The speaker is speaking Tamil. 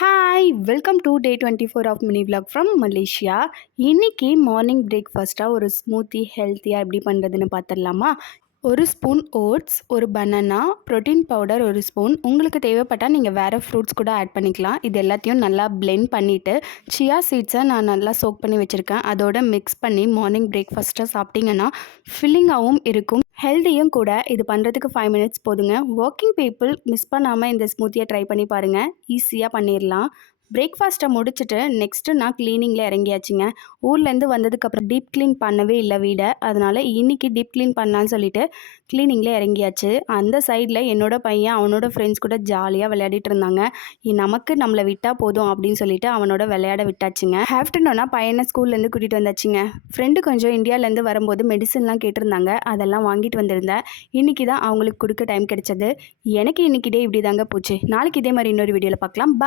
Hi welcome to day 24 of mini vlog from Malaysia. இன்றைக்கி மார்னிங் பிரேக்ஃபாஸ்ட்டாக ஒரு ஸ்மூத்தி ஹெல்த்தியாக எப்படி பண்ணுறதுன்னு பார்த்துடலாமா? ஒரு ஸ்பூன் ஓட்ஸ், ஒரு பனானா, ப்ரோட்டீன் பவுடர் ஒரு ஸ்பூன். உங்களுக்கு தேவைப்பட்டால் நீங்கள் வேறு ஃப்ரூட்ஸ் கூட ஆட் பண்ணிக்கலாம். இது எல்லாத்தையும் நல்லா பிளெண்ட் பண்ணிவிட்டு சியா சீட்ஸை நான் நல்லா சோக் பண்ணி வச்சுருக்கேன். அதோட மிக்ஸ் பண்ணி மார்னிங் பிரேக்ஃபாஸ்ட்டாக சாப்பிட்டிங்கன்னா ஃபில்லிங்காகவும் இருக்கும், ஹெல்த்தியும் கூட. இது பண்ணுறதுக்கு 5 மினிட்ஸ் போதுங்க. ஒர்க்கிங் பீப்புள் மிஸ் பண்ணாமல் இந்த ஸ்மூத்தியை ட்ரை பண்ணி பாருங்கள், ஈஸியாக பண்ணிடலாம். பிரேக்ஃபாஸ்ட்டை முடிச்சுட்டு நெக்ஸ்ட்டு நான் க்ளீனிங்கில் இறங்கியாச்சுங்க. ஊர்லேருந்து வந்ததுக்கப்புறம் டீப் க்ளீன் பண்ணவே இல்லை வீடை, அதனால் இன்றைக்கி டீப் க்ளீன் பண்ணலான்னு சொல்லிட்டு க்ளீனிங்கில் இறங்கியாச்சு. அந்த சைடில் என்னோடய பையன் அவனோட ஃப்ரெண்ட்ஸ் கூட ஜாலியாக விளையாடிட்டு இருந்தாங்க. நமக்கு நம்மளை விட்டால் போதும் அப்படின்னு சொல்லிட்டு அவனோட விளையாட விட்டாச்சுங்க. ஆஃப்டர்நூனாக பையனை ஸ்கூல்லேருந்து கூட்டிகிட்டு வந்தாச்சுங்க. ஃப்ரெண்டு கொஞ்சம் இந்தியாவிலேருந்து வரும்போது மெடிசன்லாம் கேட்டிருந்தாங்க, அதெல்லாம் வாங்கிட்டு வந்திருந்தேன். இன்றைக்கி தான் அவங்களுக்கு கொடுக்க டைம் கிடைச்சது. எனக்கு இன்றைக்கி டே இப்படி தாங்க போச்சு. நாளைக்கு இதே மாதிரி இன்னொரு வீடியோவில் பார்க்கலாம்.